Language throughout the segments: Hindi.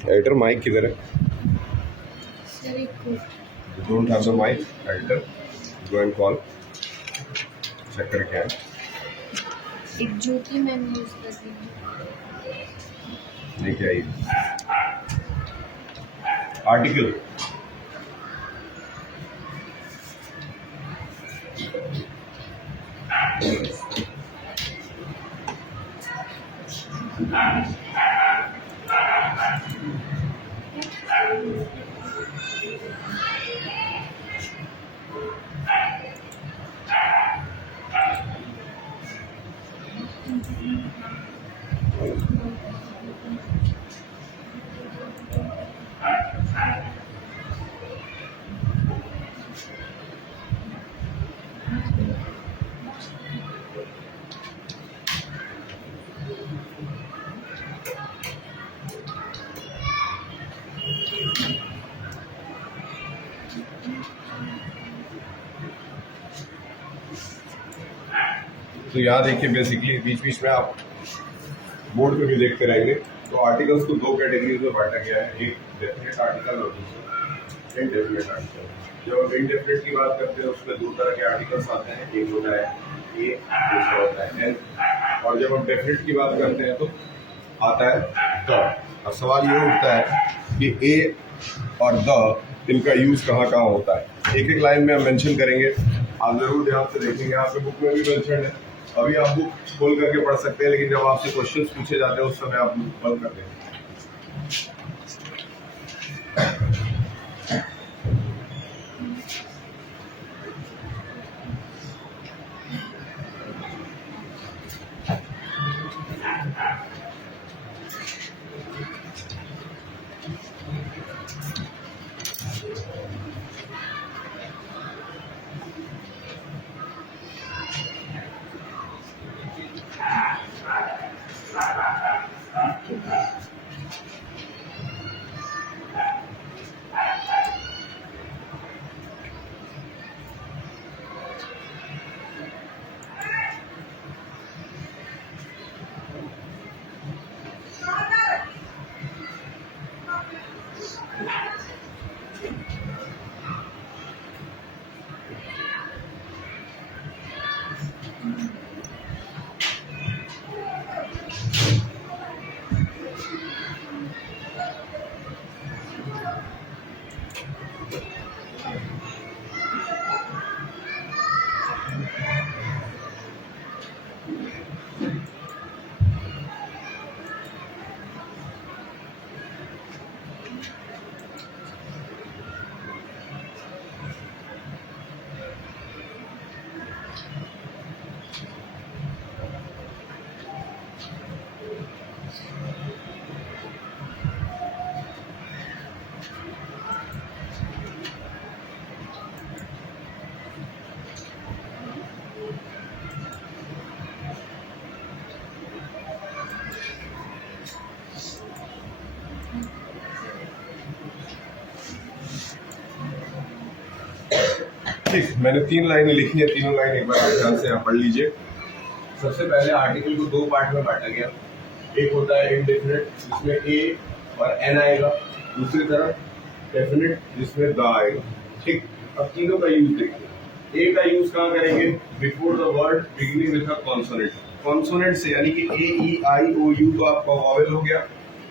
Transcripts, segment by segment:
एडिटर माइक किधर है? सर एक don't have the mic editor, go and call, check करके आए। ज्योति मैम यूज करती हूँ। लेके आइए आर्टिकल। तो यहाँ देखिए, बेसिकली बीच बीच में आप बोर्ड पे भी देखते रहेंगे। तो आर्टिकल्स को दो कैटेगरीज में बांटा गया है, एक डेफिनेट आर्टिकल और दूसरा इनडेफिनेट आर्टिकल। जब हम इनडेफिनेट की बात करते हैं उसमें दो तरह के आर्टिकल्स आते हैं, एक होता है ए, दूसरा होता है एन। और जब हम डेफिनेट की बात करते हैं तो आता है द। अब सवाल ये उठता है कि ए और द, इनका यूज कहाँ कहाँ होता है। एक एक लाइन में हम मेंशन करेंगे, आप जरूर ध्यान से देखेंगे। आपके बुक में भी मेंशन है, अभी आप बुक खोल करके पढ़ सकते हैं, लेकिन जब आपसे क्वेश्चंस पूछे जाते हैं उस समय आप बुक बंद कर देंगे। ठीक, मैंने 3 लाइनें लिखी है, तीनों लाइन एक बार ध्यान से आप पढ़ लीजिए। सबसे पहले आर्टिकल को दो पार्ट में बांटा गया। एक होता है इनडेफिनेट, जिसमें ए और एन आएगा, दूसरी तरफ डेफिनेट जिसमें द आएगा। ठीक, अब तीनों का यूज देखिए। ए का यूज कहाँ करेंगे? Before the word beginning with a consonant. Consonant से, यानी कि ए ई आई ओ यू तो आपका वॉवेल हो गया,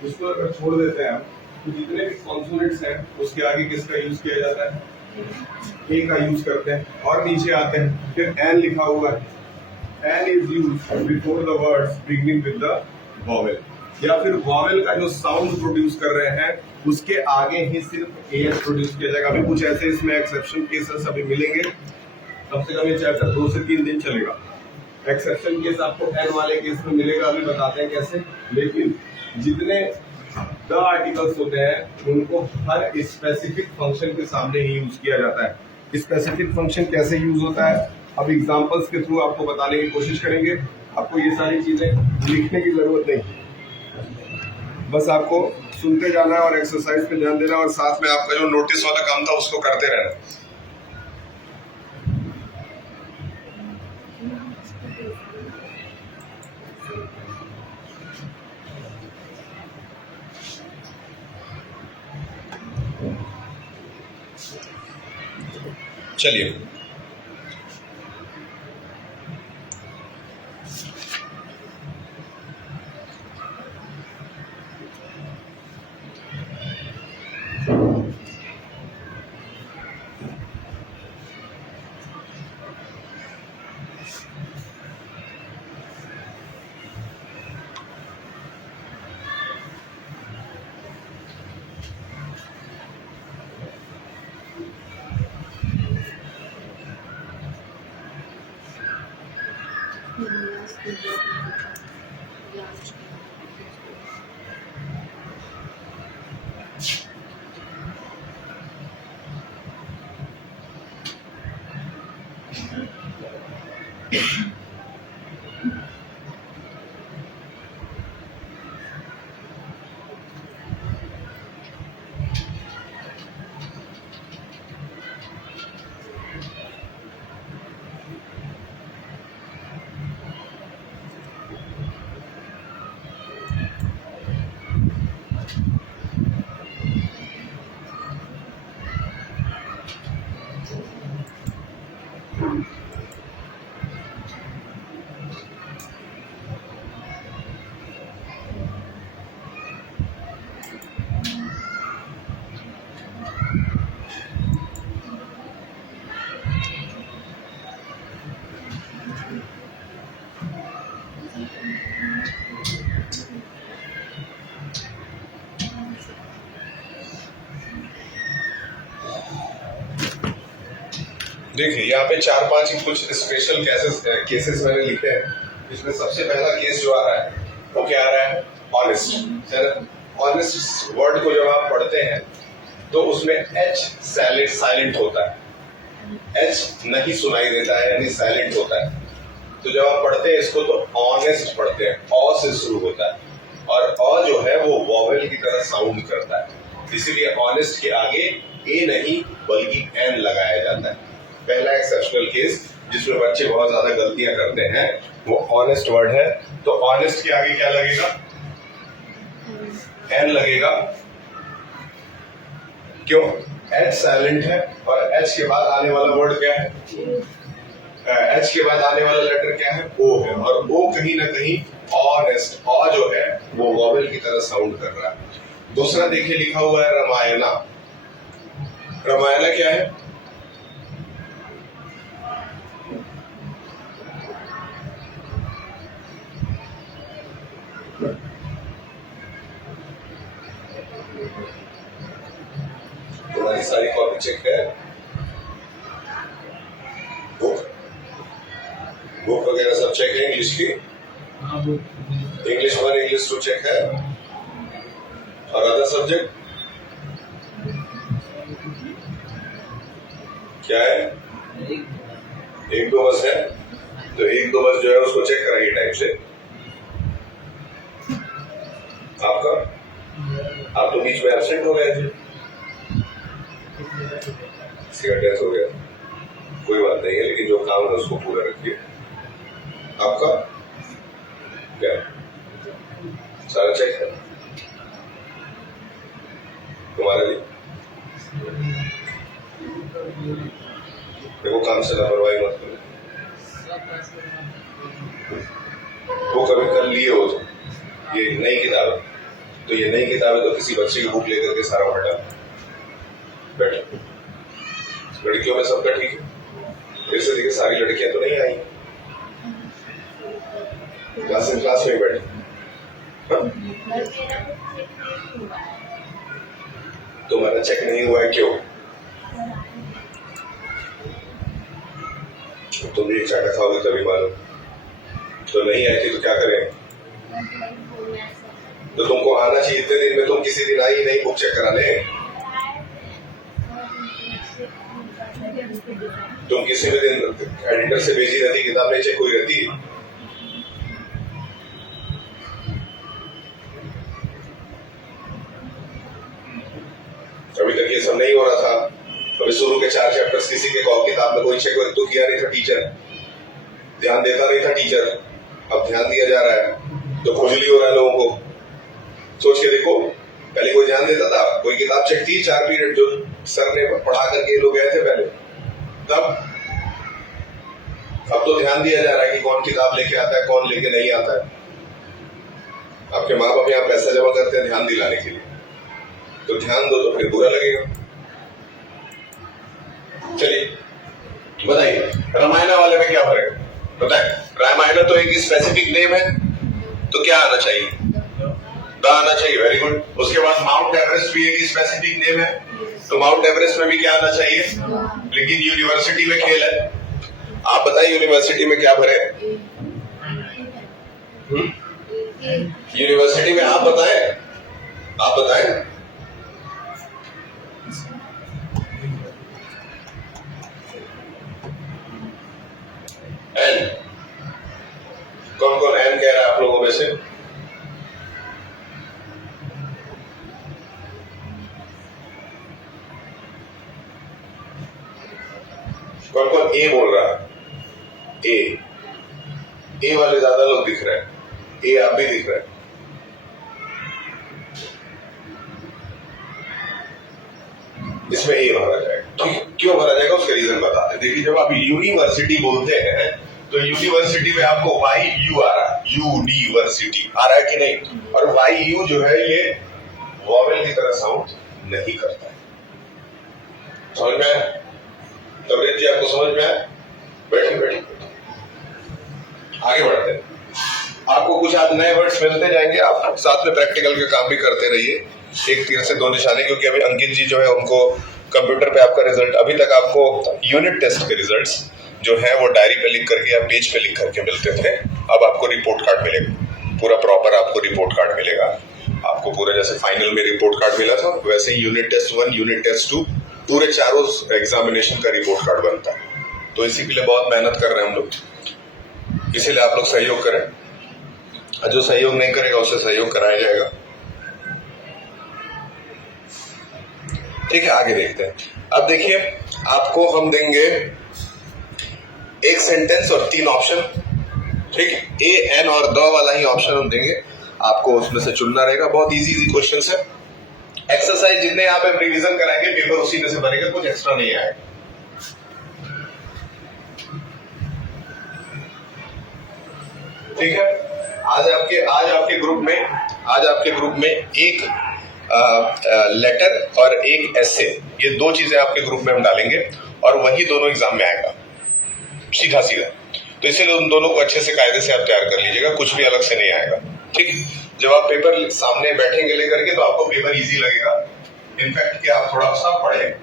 उसको अगर छोड़ देते हैं तो जितने भी कॉन्सोनेंट्स हैं उसके आगे किसका यूज किया जाता है? ए का यूज करते हैं। और नीचे आते हैं, फिर एन लिखा हुआ है, an is used before the words beginning with the vowel. या फिर वॉवेल का जो साउंड प्रोड्यूस कर रहे हैं उसके आगे ही सिर्फ एन प्रोड्यूस किया जाएगा। अभी कुछ ऐसे इसमें एक्सेप्शन केसेस अभी मिलेंगे, कम से कम ये चैप्टर 2 से 3 दिन चलेगा। एक्सेप्शन केस आपको एन वाले केस में मिलेगा, अभी बताते हैं कैसे। लेकिन जितने द आर्टिकल्स होते हैं उनको हर स्पेसिफिक फंक्शन के सामने ही यूज किया जाता है। स्पेसिफिक फंक्शन कैसे यूज होता है, अब एग्जांपल्स के थ्रू आपको बताने की कोशिश करेंगे। आपको ये सारी चीजें लिखने की जरूरत नहीं, बस आपको सुनते जाना है और एक्सरसाइज पे ध्यान देना, और साथ में आपका जो नोटिस वाला काम था उसको करते रहना। चलिए देखिए यहाँ पे 4-5 कुछ स्पेशल केसेस मैंने लिखे हैं। इसमें सबसे पहला केस जो आ रहा है वो क्या आ रहा है, ऑनेस्ट है ना। ऑनेस्ट वर्ड को जब आप पढ़ते हैं तो उसमें एच साइलेंट होता है, एच नहीं सुनाई देता है यानी साइलेंट होता है। तो जब आप पढ़ते हैं इसको तो ऑनेस्ट पढ़ते हैं, ऑ से शुरू होता है और ऑ जो है वो वॉवेल की तरह साउंड करता है, इसीलिए ऑनेस्ट के आगे ए नहीं बल्कि एन लगाया जाता है। पहला एक्सेप्शनल केस जिसमें बच्चे बहुत ज्यादा गलतियां करते हैं वो ऑनेस्ट वर्ड है। तो ऑनेस्ट के आगे क्या लगेगा, एन लगेगा। क्यों, एच साइलेंट है और एच के बाद आने वाला वर्ड क्या है, एच के बाद आने वाला लेटर क्या है, ओ है और ओ कहीं ना कहीं ऑनेस्ट, ऑ जो है वो वॉवेल की तरह साउंड कर रहा है। दूसरा देखिए लिखा हुआ है रामायणा। रामायणा क्या है, तुम्हारी सारी कॉपी चेक है, बुक वगैरह सब चेक है, इंग्लिश की, इंग्लिश 1 इंग्लिश 2 चेक है और अदर सब्जेक्ट क्या है, 1-2 बस है। तो 1-2 बस जो है उसको चेक कराइए टाइम से। आपका, आप तो बीच में एब्सेंट हो गए थे, डेथ हो गया, कोई बात नहीं है, लेकिन जो काम है उसको पूरा रखिए। आपका क्या सारा चेक है, तुम्हारा भी देखो, काम से लापरवाही मत करो। वो कभी कर लिए हो तो ये नई किताब है, तो ये नई किताब है तो किसी बच्चे की बुक लेकर के सारा हटा बैठो। लड़कियों में सबका ठीक है, फिर से देखिए सारी लड़कियां तो नहीं आई, क्लास में बैठे। तुम्हारा चेक नहीं हुआ है, क्यों, तुम भी चाटा खाओगे तभी मालूम। तो नहीं आई थी तो क्या करें, तो तुमको आना चाहिए इतने दिन में, तुम किसी दिन आई नहीं बुक चेक कराने। तुम किसी भी दिन एडिटर से भेजी रहती, किताब नहीं चेक हुई रहती। अभी तक ये सब नहीं हो रहा था। अभी शुरू के 4 चैप्टर्स किसी के किताब में कोई चेक तो किया नहीं था, टीचर ध्यान देता नहीं था टीचर, अब ध्यान दिया जा रहा है तो खुजली हो रहा है लोगों को। सोच के देखो, पहले कोई ध्यान देता था, कोई किताब चेक थी 4 पीरियड जो सर ने पढ़ा करके लोग गए थे पहले, तब अब तो ध्यान दिया जा रहा है कि कौन किताब लेके आता है, कौन लेके नहीं आता है। आपके माँ बाप यहाँ पैसा जमा करते हैं ध्यान दिलाने के लिए, तो ध्यान दो तो फिर बुरा लगेगा। चलिए बताइए, रामायण वाले में क्या फर्क है बताए? रामायण तो एक स्पेसिफिक नेम है, तो क्या आना चाहिए? द आना चाहिए। Very good. उसके बाद माउंट एवरेस्ट भी एक स्पेसिफिक नेम है, तो माउंट एवरेस्ट में भी क्या आना चाहिए? लेकिन यूनिवर्सिटी में खेल है। आप बताइए यूनिवर्सिटी में क्या भरे? यूनिवर्सिटी में आप बताएं, आप बताएं। एन, कौन कौन एन कह रहा है आप लोगों में से? कौन कौन ए बोल रहा है? ए वाले ज्यादा लोग दिख रहे हैं। ए आप भी दिख रहे हैं। इसमें ए भरा जाएगा। ठीक है, क्यों भरा जाएगा उसका रीजन बताते हैं। देखिए, जब आप यूनिवर्सिटी बोलते हैं तो यूनिवर्सिटी में आपको वाई यू आ रहा है, यूनिवर्सिटी आ रहा है कि नहीं? और वाई यू जो है ये वॉवेल की तरह साउंड नहीं करता है। समझ में आया? तबरेज जी आपको समझ में आया? बैठे बैठे आगे बढ़ते हैं। आपको कुछ आज नए वर्ड्स मिलते जाएंगे, आप साथ में प्रैक्टिकल के काम भी करते रहिए। एक तीर से दो निशाने, क्योंकि अभी अंकित जी जो है उनको कंप्यूटर पे आपका रिजल्ट, अभी तक आपको यूनिट टेस्ट के रिजल्ट्स जो है वो डायरी पे लिख करके या पेज पे लिख करके मिलते थे। अब आपको रिपोर्ट कार्ड मिलेगा, पूरा प्रॉपर आपको रिपोर्ट कार्ड मिलेगा। आपको पूरा जैसे फाइनल में रिपोर्ट कार्ड मिला था वैसे ही यूनिट टेस्ट 1, यूनिट टेस्ट 2, पूरे चारों एग्जामिनेशन का रिपोर्ट कार्ड बनता है। तो इसी के लिए बहुत मेहनत कर रहे हैं हम लोग, इसीलिए आप लोग सहयोग करें। जो सहयोग नहीं करेगा उससे सहयोग कराया जाएगा। ठीक है, आगे देखते हैं। अब देखिए, आपको हम देंगे एक सेंटेंस और 3 ऑप्शन। ठीक है, ए, एन और द वाला ही ऑप्शन हम देंगे, आपको उसमें से चुनना रहेगा। बहुत इजी क्वेश्चन है। एक्सरसाइज जितने यहाँ पे रिवीजन कराएंगे पेपर उसी में से बनेगा, कुछ एक्स्ट्रा नहीं आएगा। ठीक है, आज आपके ग्रुप में एक लेटर और एक एसे, ये 2 चीजें आपके ग्रुप में हम डालेंगे और वही दोनों एग्जाम में आएगा सीधा। तो इसीलिए उन दोनों को अच्छे से कायदे से आप तैयार कर लीजिएगा, कुछ भी अलग से नहीं आएगा। ठीक, जब आप पेपर सामने बैठेंगे लेकर के तो आपको पेपर इजी लगेगा। इनफैक्ट कि आप थोड़ा सा पढ़ें।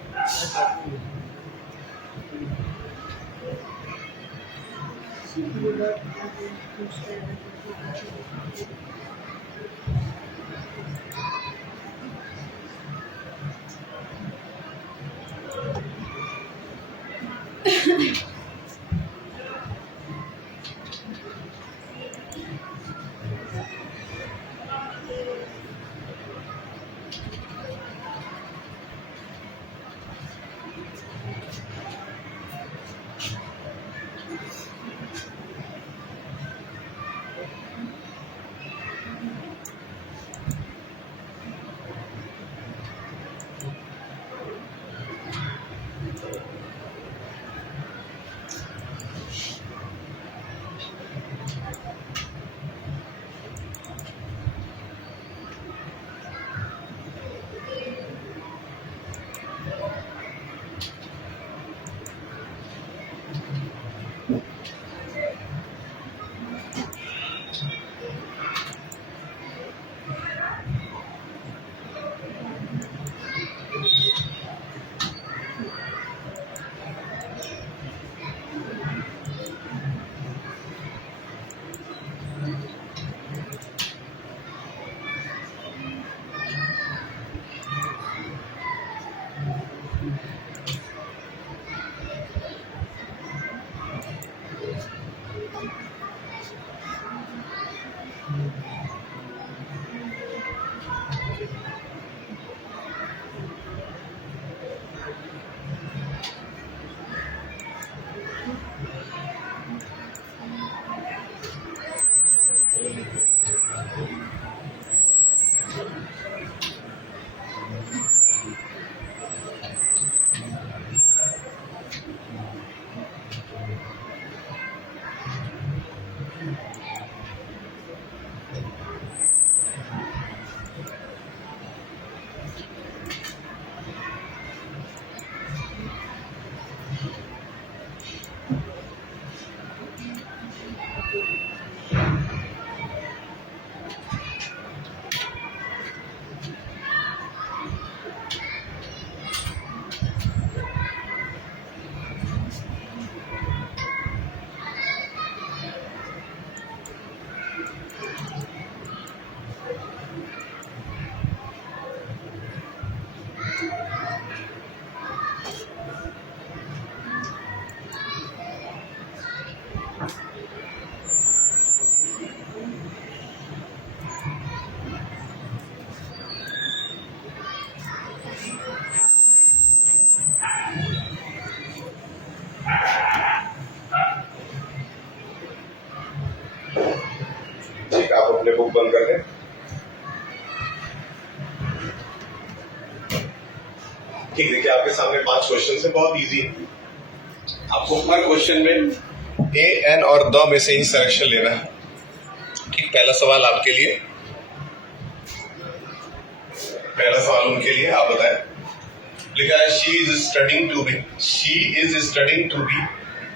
ठीक, देखिए आपके सामने 5 क्वेश्चन है, बहुत इजी है। आपको हर क्वेश्चन में ए, एन और द में से ही सिलेक्शन लेना है। ठीक, पहला सवाल आपके लिए, पहला सवाल उनके लिए, आप बताएं। लिखा है she is studying to be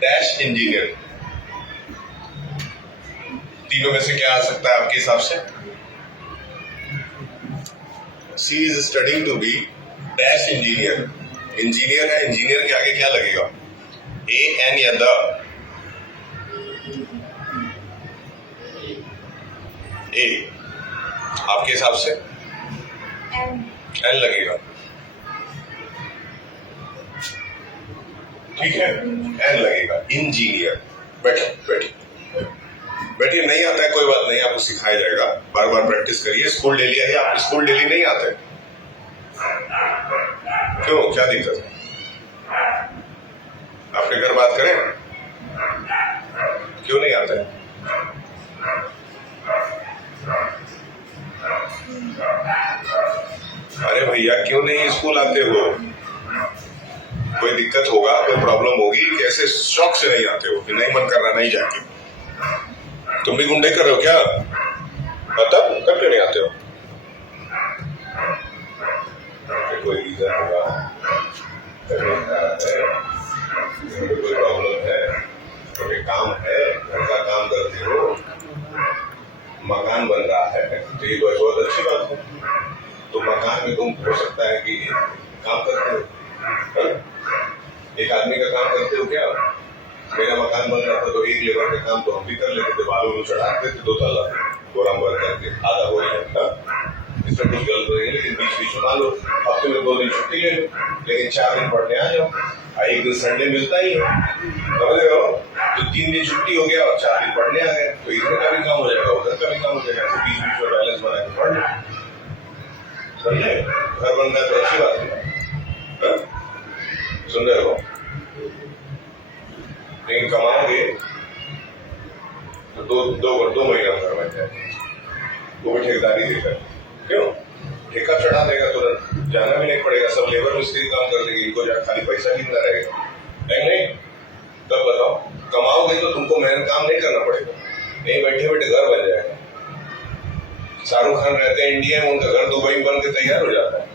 dash engineer. तीनों में से क्या आ सकता है आपके हिसाब से? She is studying to be dash engineer. Engineer है, इंजीनियर के आगे क्या लगेगा? ए, एन या द? ए आपके हिसाब से? एन लगेगा। ठीक है, एन लगेगा, इंजीनियर। बैठिए, नहीं आता है कोई बात नहीं, आपको सिखाया जाएगा, बार बार प्रैक्टिस करिए। स्कूल डेली आइए, आप स्कूल डेली नहीं आते? क्यों, क्या दिक्कत है? आपके घर बात करें, क्यों नहीं आते? अरे भैया, क्यों नहीं स्कूल आते हो? कोई दिक्कत होगा, कोई प्रॉब्लम होगी, कैसे शौक से नहीं आते हो कि नहीं मन कर रहा नहीं जाके? तुम भी गुंडे कर रहे हो क्या? बताओ, कब क्यों नहीं आते हो? कोई रीजन होगा, कोई प्रॉब्लम है, कोई काम है, घर का काम करते हो, मकान बन रहा है, तो ये बहुत अच्छी बात है। तो मकान में तुम हो सकता है कि काम करते हो, एक आदमी का काम करते हो क्या? मेरा मकान बन रहा था तो एक लेबर का काम तो हम भी कर लेते थे, बालू में चढ़ाते थे 2 ताला गोराम भर करके, आधा हो जाता। इसमें कुछ गलत नहीं है, लेकिन बीच में मान लो हफ्ते में 2 दिन छुट्टी ले लो, लेकिन 4 दिन पढ़ने आ जाओ, एक दिन संडे मिलता ही है, समझ रहे हो? तो 3 दिन छुट्टी हो गया और 4 दिन पढ़ने आ गए, तो इधर का भी काम हो जाएगा, उधर का भी काम हो जाएगा, ऐसे बीच में बैलेंस बना के पढ़ लो। समझे? घर बन रहा है तो अच्छी बात है। सुन रहे हो? लेकिन कमाओगे तो दो महीना घर बन जाए, वो भी ठेकेदारी देकर। क्यों? ठेका चढ़ा देगा, तुरंत जाना भी नहीं पड़ेगा, सब लेबर मिस्त्री काम कर देंगे, इनको खाली पैसा कितना रहेगा, नहीं? तब बताओ, कमाओगे तो तुमको मेहनत काम नहीं करना पड़ेगा, नहीं बैठे बैठे घर बन जाएगा। शाहरुख खान रहते हैं इंडिया में, उनका घर दुबई में बन के तैयार हो जाता है,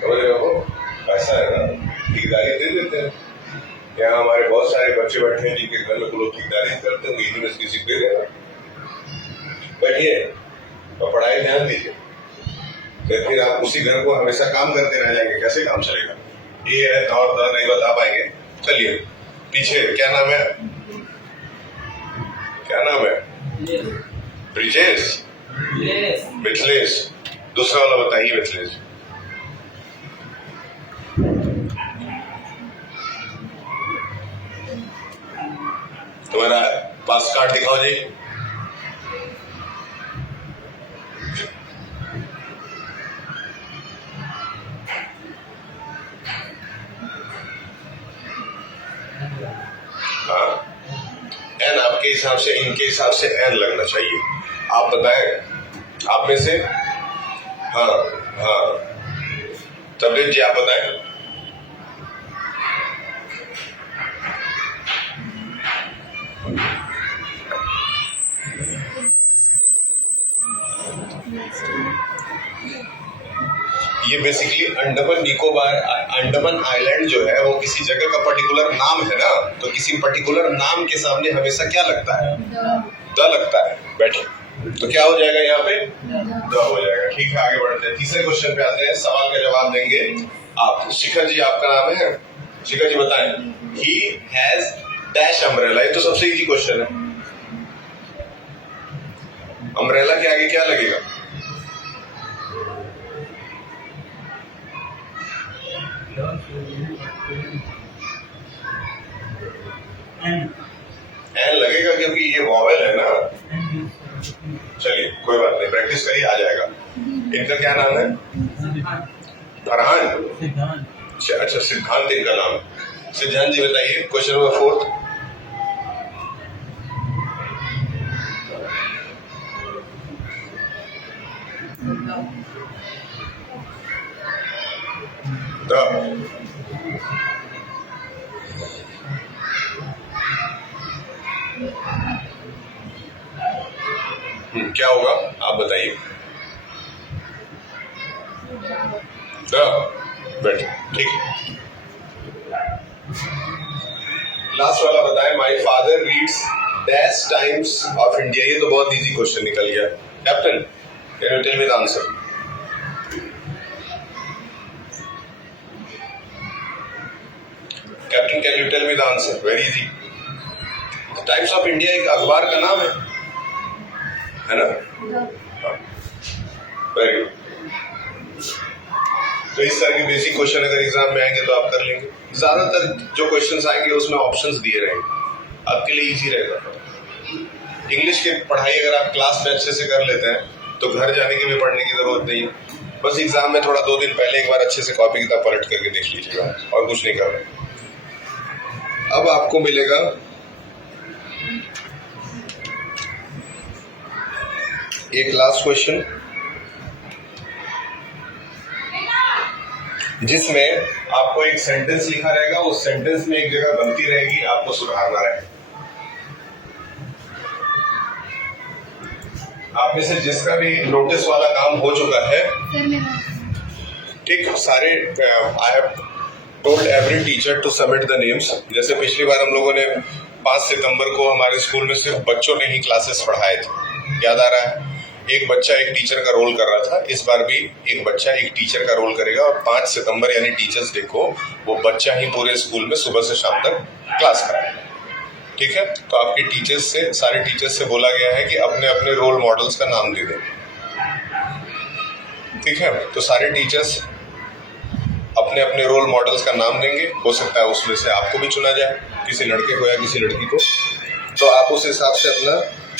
समझ रहे हो? ऐसा है ना, ठेकेदारी दे देते हैं। यहाँ हमारे बहुत सारे बच्चे बैठे हैं जिनके घर में लोग ठेकेदारी करते हैं, यूनिवर्सिटी सीख दे देगा। बैठिए और पढ़ाई ध्यान दीजिए, फिर आप उसी घर को हमेशा काम करते रह जाएंगे, कैसे काम चलेगा? ये है और नहीं बता पाएंगे। चलिए पीछे, क्या नाम है? ब्रिजेश, मिथिलेश, दूसरा वाला बताइए। मिथिलेश, तुम्हारा पास कार्ड दिखाओ जी। हाँ, एन आपके हिसाब से, इनके हिसाब से एन लगना चाहिए। आप बताएं, आप में से? हाँ, तबलीग जी आप बताएं। ये बेसिकली अंडमान आइलैंड जो है वो किसी जगह का पर्टिकुलर नाम है ना, तो किसी पर्टिकुलर नाम के सामने हमेशा क्या लगता है? द लगता है। बैठिए, तो क्या हो जाएगा यहाँ पे? द हो जाएगा। ठीक है, आगे बढ़ते हैं, तीसरे क्वेश्चन पे आते हैं। सवाल का जवाब देंगे आप। शिखर जी आपका नाम है? शिखर जी बताएं। ही हैज डैश अम्ब्रेला, ये तो सबसे इजी क्वेश्चन है। अम्ब्रेला के आगे क्या लगेगा? एन लगेगा क्योंकि ये वॉवेल है ना। चलिए कोई बात नहीं, प्रैक्टिस करिए, आ जाएगा। इनका क्या नाम है? फरहान। अच्छा, सिद्धांत इनका नाम है। सिद्धांत जी बताइए क्वेश्चन नंबर 4। क्या होगा आप बताइए। बैठ, ठीक। लास्ट वाला बताएं, my father reads dash Times of India. ये तो बहुत इजी क्वेश्चन निकल गया। Captain, can you tell me the answer? Captain, can you tell me the answer? Very easy. Times of India एक अखबार का नाम है ना? Very good. तो इस तरह के बेसिक क्वेश्चन अगर एग्जाम में आएंगे तो आप कर लेंगे। ज्यादातर जो क्वेश्चंस आएंगे उसमें ऑप्शंस दिए रहेंगे, आपके लिए इजी रहेगा। इंग्लिश की पढ़ाई अगर आप क्लास में अच्छे से कर लेते हैं तो घर जाने की भी पढ़ने की जरूरत नहीं है। बस एग्जाम में थोड़ा 2 दिन पहले एक बार अच्छे से कॉपी किताब पलट करके देख लीजिएगा, और कुछ नहीं कर रहे। अब आपको मिलेगा एक लास्ट क्वेश्चन, जिसमें आपको एक सेंटेंस लिखा रहेगा, उस सेंटेंस में एक जगह गलती रहेगी, आपको सुधारना रहेगा। आप में से जिसका भी नोटिस वाला काम हो चुका है, ठीक, सारे I have told every teacher to submit the names. जैसे पिछली बार हम लोगों ने 5 सितंबर को हमारे स्कूल में सिर्फ बच्चों ने ही क्लासेस पढ़ाए थे, याद आ रहा है? एक बच्चा एक टीचर का रोल कर रहा था। इस बार भी एक बच्चा एक टीचर का रोल करेगा, और 5 सितंबर यानी टीचर्स डे को वो बच्चा ही पूरे स्कूल में सुबह से शाम तक क्लास कराएगा। ठीक है? तो आपके टीचर्स से, सारे टीचर्स से बोला गया है कि अपने अपने रोल मॉडल्स का नाम दे दें। ठीक है? तो सारे टीचर्स अपने अपने रोल मॉडल्स का नाम देंगे। हो सकता है उसमें से आपको भी चुना जाए, किसी लड़के को या किसी लड़की को। तो आप उस हिसाब से अपना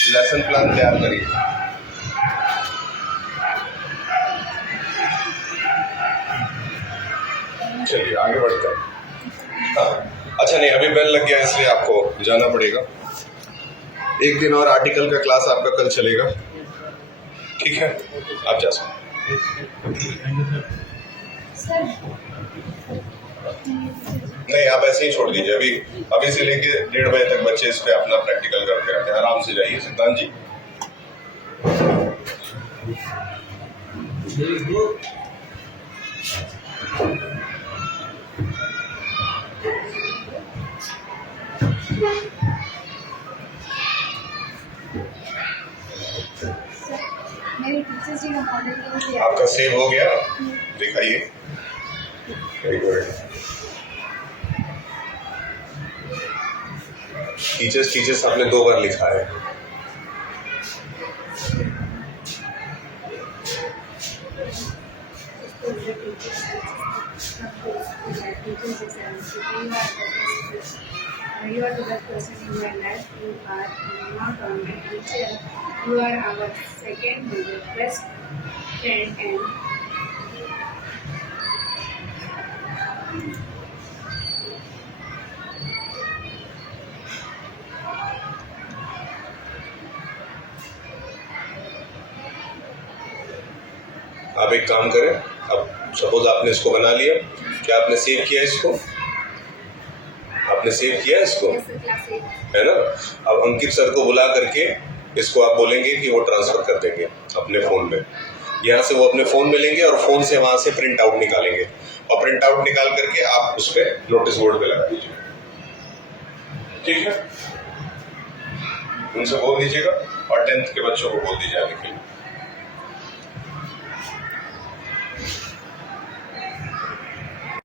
लेसन प्लान तैयार करिए। चलिए आगे बढ़ते हैं। हाँ, अच्छा नहीं, अभी बेल लग गया इसलिए आपको जाना पड़ेगा। एक दिन और आर्टिकल का क्लास आपका कल चलेगा, ठीक है? आप जा सकते। नहीं, आप ऐसे ही छोड़ दीजिए। अभी से लेके 1:30 बजे तक बच्चे इस पे अपना प्रैक्टिकल करते रहते हैं। आराम से जाइए सिद्धांत जी। आपका सेव हो गया? दिखाइए। Very good. टीचर्स आपने 2 बार लिखा है। You are the best person in my life. You are not only teacher, you are our second best friend and आप एक काम करें, अब सपोज आपने इसको बना लिया, क्या आपने सेव किया इसको? आपने सेव किया इसको, है ना? अब अंकित सर को बुला करके इसको आप बोलेंगे कि वो ट्रांसफर कर देंगे अपने फोन में। यहाँ से वो अपने फोन में लेंगे और फोन से वहां से प्रिंट आउट निकालेंगे, और प्रिंट आउट निकाल करके आप उस पर नोटिस बोर्ड पे लगा दीजिए। ठीक है? उनसे बोल दीजिएगा, और 10th के बच्चों को बोल दीजिए आने के लिए।